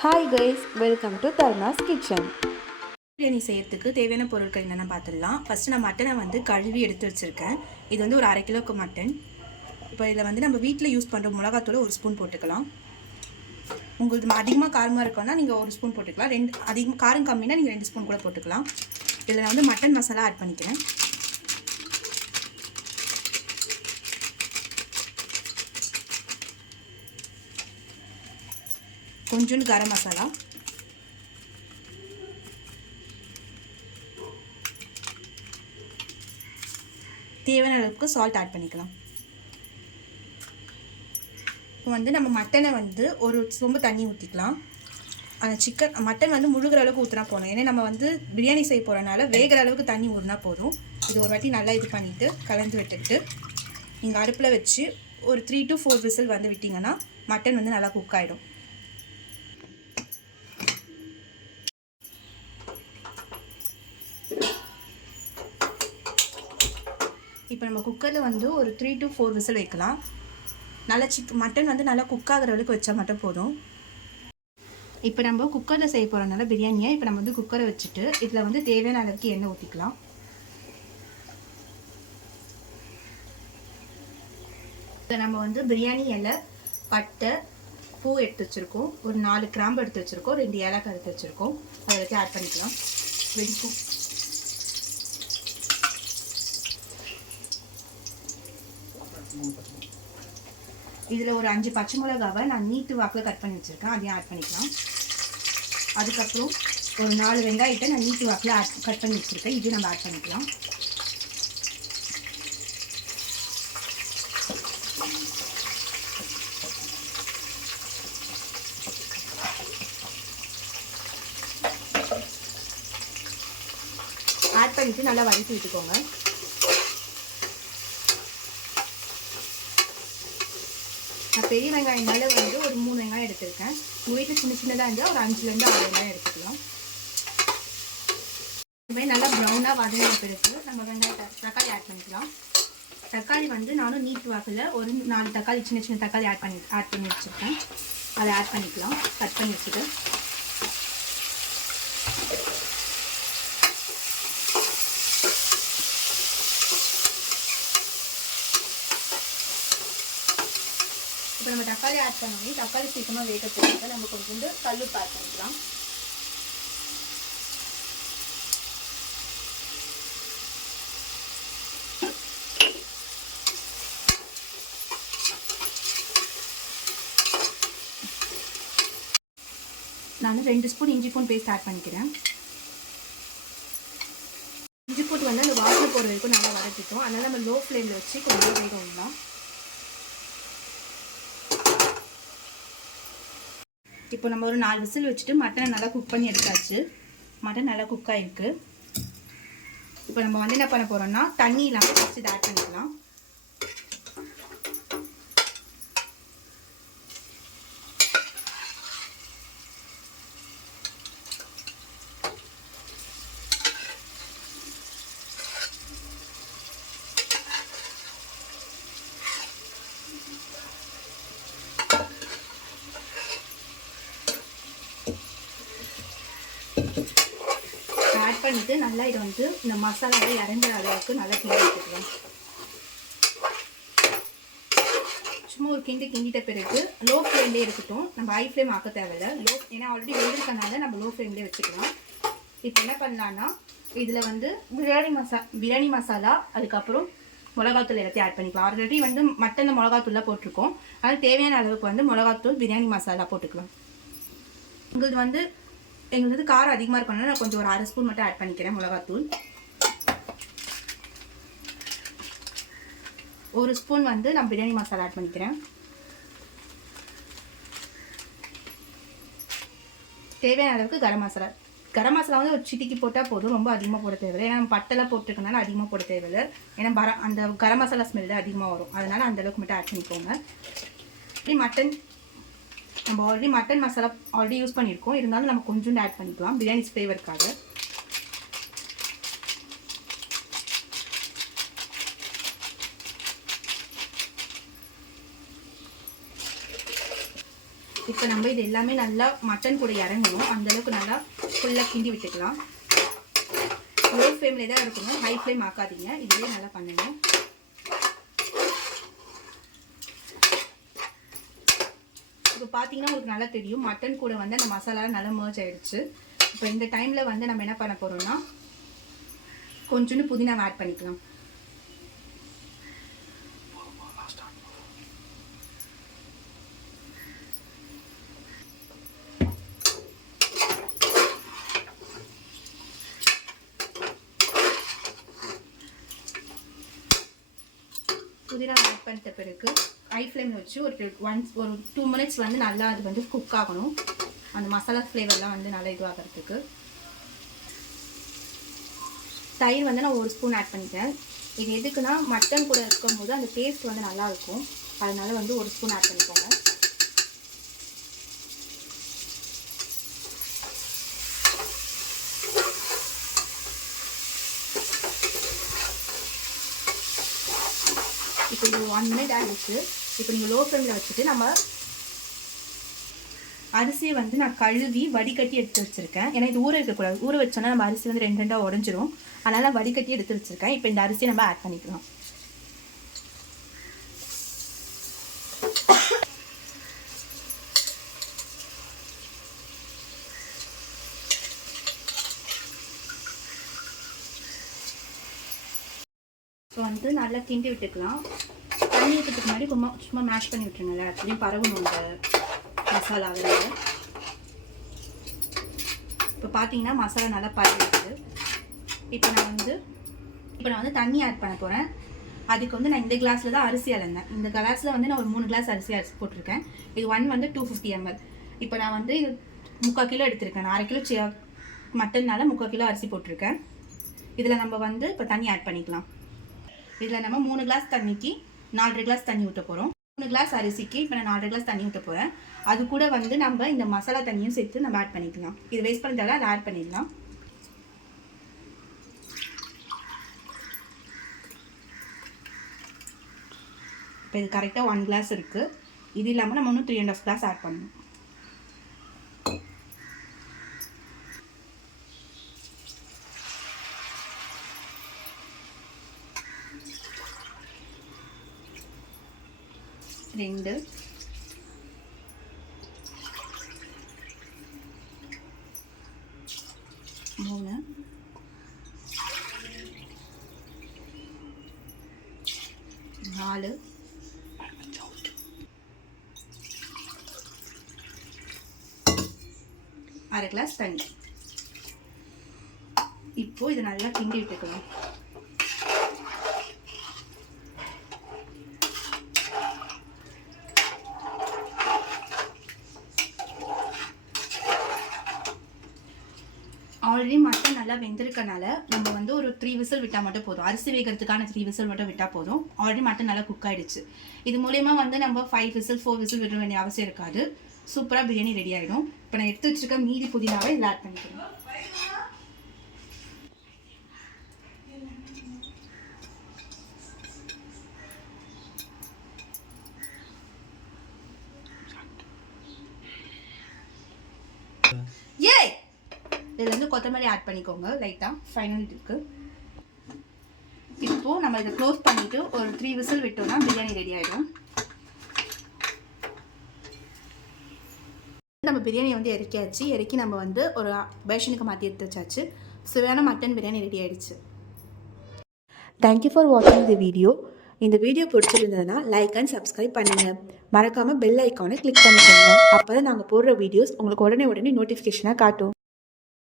Hi guys, welcome to Tarna's kitchen. Biryani செய்யறதுக்கு தேவையான பொருட்கள் என்னென்ன பார்த்துடலாம். ஃபஸ்ட்டு நான் மட்டனை கழுவி எடுத்து வச்சுருக்கேன். இது ஒரு 1/2 கிலோக்கு மட்டன். இப்போ இதில் நம்ம வீட்டில் யூஸ் பண்ணுற மிளகாத்தூள் 1 ஸ்பூன் போட்டுக்கலாம். உங்களுக்கு அதிகமாக காரமாக இருக்குன்னா நீங்கள் 1 ஸ்பூன் போட்டுக்கலாம். அதிகமாக காரம் கம்மினா நீங்கள் 2 ஸ்பூன் கூட போட்டுக்கலாம். இதில் நான் மட்டன் மசாலா ஆட் பண்ணிக்கிறேன். கொஞ்சோண்டு கரம் மசாலா, தேவையான அளவுக்கு சால்ட் ஆட் பண்ணிக்கலாம். இப்போ நம்ம மட்டனை ஒரு சொம்பு தண்ணி ஊற்றிக்கலாம். அந்த மட்டன் முழுகிற அளவுக்கு ஊற்றினா போகணும். ஏன்னா நம்ம பிரியாணி செய்ய போகிறனால வேகிற அளவுக்கு தண்ணி ஊறினா போதும். இது ஒரு வாட்டி நல்லா இது பண்ணிவிட்டு கலந்து விட்டுட்டு நீங்கள் அடுப்பில் வச்சு ஒரு 3 to 4 விசில் விட்டிங்கன்னா மட்டன் நல்லா குக் ஆகிடும். இப்போ நம்ம குக்கரில் ஒரு 3 to 4 விசில் வைக்கலாம். நல்லா மட்டன் நல்லா குக் ஆகிற அளவுக்கு வச்சா மட்டும் போதும். இப்போ நம்ம குக்கரில் செய்ய போகிறனால பிரியாணியை இப்போ நம்ம குக்கரை வச்சுட்டு இதில் தேவையான அளவுக்கு எண்ணெய் ஊற்றிக்கலாம். இதில் நம்ம பிரியாணி இலை, பட்டை, பூ எடுத்து வச்சுருக்கோம். ஒரு 4 கிராம்பு எடுத்து வச்சுருக்கோம். 2 ஏலக்காய் எடுத்து வச்சுருக்கோம். அதை வச்சு ஆட் பண்ணிக்கலாம். வெடிக்கும். இதில் ஒரு 5 பச்சை மிளகாவை நான் நீட்டு வாக்கில் கட் பண்ணி வச்சுருக்கேன். அதையும் ஆட் பண்ணிக்கலாம். அதுக்கப்புறம் ஒரு 4 வெங்காயத்தை நான் நீட்டு வாக்கில் கட் பண்ணி வச்சுருக்கேன். இதையும் நம்ம ஆட் பண்ணிக்கலாம். ஆட் பண்ணிவிட்டு நல்லா வதக்கி விட்டுக்கோங்க. நான் பெரிய வெங்காயம்னால ஒரு 3 வெங்காயம் எடுத்திருக்கேன். உங்கள் வீட்டில் சின்னதாக இருந்தால் ஒரு 5லேருந்து 6 வெங்காயம் எடுத்துக்கலாம். இதுமாதிரி நல்லா ப்ரௌனாக வதங்கின பிறகு நம்ம தக்காளி ஆட் பண்ணிக்கலாம். தக்காளி நானும் நீட் வாக்கில் ஒரு 4 தக்காளி சின்ன தக்காளி ஆட் பண்ணி வச்சுருக்கேன். அதை ஆட் பண்ணிக்கலாம். கட் பண்ணி வச்சுட்டு இப்போ நம்ம தக்காளி ஆட் பண்ணோம். தக்காளி சீக்கிரமாக வேகத்துக்கு நம்ம கொஞ்சம் கல்லுப்பு ஆட் பண்ணிக்கலாம். நான் 2 ஸ்பூன் இஞ்சி பூண்டு பேஸ்ட் ஆட் பண்ணிக்கிறேன். இஞ்சி பூண்டு அந்த வாசனை போகிற வரைக்கும் நல்லா வதக்கிட்டோம். அதனால் நம்ம லோ ஃப்ளேமில் வச்சு கொஞ்சம் வேக விடலாம். இப்போ நம்ம ஒரு 4 விசில் வச்சுட்டு மட்டனை நல்லா குக் பண்ணி எடுத்தாச்சு. மட்டன் நல்லா குக் ஆகிருக்கு. இப்போ நம்ம என்ன பண்ண போகிறோம்னா தண்ணி இல்லாமல் ஃபஸ்ட்டு இதை ஆட் பண்ணிக்கலாம். ஆட் பண்ணிவிட்டு நல்லா இதை இந்த மசாலாவை இறங்குற அளவுக்கு நல்லா கிண்டி வச்சுக்கலாம். சும்மா ஒரு கிண்டிட்ட பிறகு லோ ஃப்ளேம்லேயே இருக்கட்டும். நம்ம ஹை ஃப்ளேம் ஆக்க தேவையில்லை. ஏன்னா ஆல்ரெடி வெந்திருக்கனால நம்ம லோ ஃப்ளேம்லேயே வச்சுக்கலாம். இப்போ என்ன பண்ணலான்னா இதில் பிரியாணி மசாலா அதுக்கப்புறம் மிளகாத்தூள் எல்லாத்தையும் ஆட் பண்ணிக்கலாம். ஆல்ரெடி மட்டனில் மிளகாத்தூள்லாம் போட்டிருக்கோம். அதனால் தேவையான அளவுக்கு மிளகாத்தூள் பிரியாணி மசாலா போட்டுக்கலாம். எங்களுக்கு காரம் அதிகமாக இருக்கணும்னா நான் கொஞ்சம் ஒரு 1/2 ஸ்பூன் மட்டும் ஆட் பண்ணிக்கிறேன் மிளகாத்தூள். 1 ஸ்பூன் நான் பிரியாணி மசாலா ஆட் பண்ணிக்கிறேன். தேவையான அளவுக்கு கரம் மசாலா ஒரு சிட்டிக்கு போட்டால் போதும். ரொம்ப அதிகமாக போட தேவையில்லை. ஏன்னா பட்டெல்லாம் போட்டிருக்கனால அதிகமாக போட தேவையில்லை. ஏன்னா அந்த கரம் மசாலா ஸ்மெல் தான் அதிகமாக வரும். அதனால் அந்தளவுக்கு மட்டும் ஆட் பண்ணிக்கோங்க. நம்ம ஆல்ரெடி மட்டன் மசாலா யூஸ் பண்ணியிருக்கோம். இருந்தாலும் நம்ம கொஞ்சோண்டு ஆட் பண்ணிக்கலாம் பிரியாணி ஃப்ளேவருக்காக. இப்போ நம்ம இது எல்லாமே நல்லா மட்டன் கூட இறங்கணும், அந்தளவுக்கு நல்லா ஃபுல்லாக கிண்டி விட்டுக்கலாம். லோ ஃப்ளேமில் தான் இருக்கணும், ஹை ஃப்ளேம் ஆக்காதீங்க. இதுலேயே நல்லா பண்ணணும். இப்போ பார்த்தீங்கன்னா உங்களுக்கு நல்லா தெரியும் மட்டன் கூட வந்து அந்த மசாலா நல்லா மர்ஜ் ஆகிடுச்சு. இப்போ இந்த டைமில் வந்து நம்ம என்ன பண்ண போகிறோம்னா கொஞ்சோண்டு புதினா ஆட் பண்ணிக்கலாம். புதினா ஆட் பண்ணிட்ட பிறகு ஹை ஃப்ளேமில் வச்சு ஒரு 2 மினிட்ஸ் வந்து நல்லா அது வந்து குக் ஆகணும், அந்த மசாலா ஃப்ளேவர்லாம் வந்து நல்லா இதுவாகிறதுக்கு. தயிர் வந்து நான் 1 ஸ்பூன் ஆட் பண்ணிட்டேன். இது எதுக்குன்னா மட்டன் கூட இருக்கும்போது அந்த டேஸ்ட் வந்து நல்லாயிருக்கும், அதனால வந்து 1 ஸ்பூன் ஆட் பண்ணிக்கோங்க. இப்போ இது 1 மினிட் ஆகிடுச்சு. இப்போ நீங்கள் லோ ஃப்ளேமில் வச்சுட்டு நம்ம அரிசியை வந்து நான் கழுவி வடிகட்டி எடுத்து வச்சுருக்கேன். ஏன்னா இது ஊற வைக்கக்கூடாது, ஊற வச்சோன்னா நம்ம அரிசி வந்து 2 உடஞ்சிரும், அதனால் வடிகட்டி எடுத்து வச்சுருக்கேன். இப்போ இந்த அரிசியை நம்ம ஆட் பண்ணிக்கலாம். ஸோ வந்து நல்லா கிண்டி விட்டுக்கலாம். தண்ணி ஊற்றுறதுக்கு முன்னாடி சும்மா மேஷ் பண்ணி விட்டுருங்க, அப்படியும் பரவணும் இந்த மசாலா அதில். இப்போ பார்த்தீங்கன்னா மசாலா நல்லா பரவிடுது. இப்போ நான் வந்து தண்ணி ஆட் பண்ண போகிறேன். அதுக்கு வந்து நான் இந்த கிளாஸில் தான் அரிசி அளந்தேன். இந்த கிளாஸில் வந்து நான் ஒரு 3 கிளாஸ் அரிசி போட்டிருக்கேன். இது 1 வந்து 250 ml. இப்போ நான் வந்து இது 3/4 கிலோ எடுத்திருக்கேன். நான் 1/2 கிலோ மட்டன்னால 3/4 கிலோ அரிசி போட்டிருக்கேன். இதில் நம்ம வந்து இப்போ தண்ணி ஆட் பண்ணிக்கலாம். இதில் நம்ம 3 கிளாஸ் தண்ணிக்கு 4.5 கிளாஸ் தண்ணி ஊற்ற போகிறோம். 3 கிளாஸ் அரிசிக்கு இப்போ நான் 4.5 கிளாஸ் தண்ணி ஊற்ற போகிறேன். அது கூட வந்து நம்ம இந்த மசாலா தண்ணியும் சேர்த்து நம்ம ஆட் பண்ணிக்கலாம். இது வேஸ்ட் பண்ணுறதால அதை ஆட் பண்ணிடலாம். இப்போ இது கரெக்டாக 1 கிளாஸ் இருக்குது. இது இல்லாமல் நம்ம இன்னும் 3.5 கிளாஸ் ஆட் பண்ணணும். ரெண்டு 3 4 1/2 கிளாஸ் தண்ணி. இப்போ இதை நல்லா கிண்டி விட்டுக்கலாம். ஆல்ரெடி மட்டன் நல்லா வெந்திருக்கனால நம்ம வந்து ஒரு 3 விசில் விட்டால் மட்டும் போதும். அரிசி வேகிறதுக்கான 3 விசில் மட்டும் விட்டால் போதும். ஆல்ரெடி மட்டன் நல்லா குக் ஆகிடுச்சு. இது மூலயமா வந்து நம்ம 5 விசில் 4 விசில் விட வேண்டிய அவசியம் இருக்காது. சூப்பராக பிரியாணி ரெடி ஆகிடும். இப்போ நான் எடுத்து வச்சுருக்க மீதி புதினாவை இதில் ஆட் பண்ணிக்கிறேன். ஏய், இதில் வந்து கொத்தமல்லி ஆட் பண்ணிக்கோங்க லைட்டாக, ஃபைனல் இருக்குது. இப்போது நம்ம இதை க்ளோஸ் பண்ணிவிட்டு ஒரு 3 விசில் விட்டோம்னா பிரியாணி ரெடி ஆகிடும். நம்ம பிரியாணி வந்து இறக்கியாச்சு. இறக்கி நம்ம வந்து ஒரு பேஷனுக்கு மாற்றி எடுத்து வச்சாச்சு. சுவையான மட்டன் பிரியாணி ரெடி ஆகிடுச்சு. தேங்க்யூ ஃபார் வாட்சிங் தி வீடியோ. இந்த வீடியோ பிடிச்சிருந்ததுன்னா லைக் அண்ட் சப்ஸ்கிரைப் பண்ணுங்கள். மறக்காமல் பெல் ஐக்கானை கிளிக் பண்ணிக்கோங்க. அப்போ தான் நாங்கள் போடுற வீடியோஸ் உங்களுக்கு உடனே நோட்டிஃபிகேஷனாக காட்டும்.